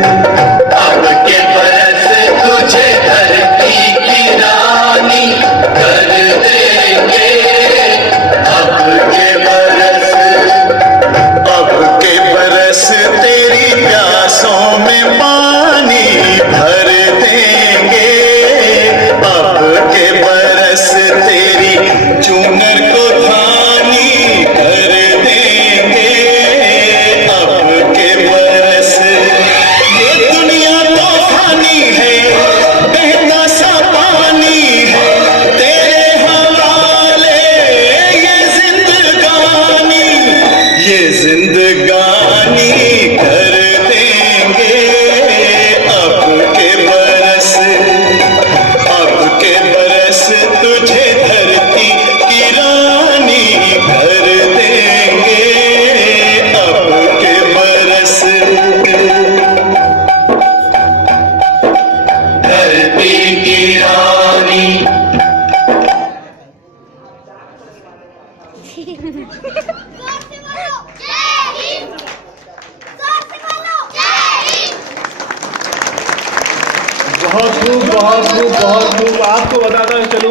अब के बरस तुझे धरती की रानी कर देंगे। अब के बरस तेरी प्यासों में पानी भर देंगे। अब के बरस तेरी चूनर को धानी कर देंगे। अब के बरस ये दुनिया तो फानी है, बहता सा पानी है तेरे हवाले। ये जिंदगानी कर देंगे। अब के बरस तुझे धरती की रानी कर देंगे। अब के बरस धरती की रानी। बहुत खूब, बहुत खूब, बहुत खूब। आपको बताता चलूं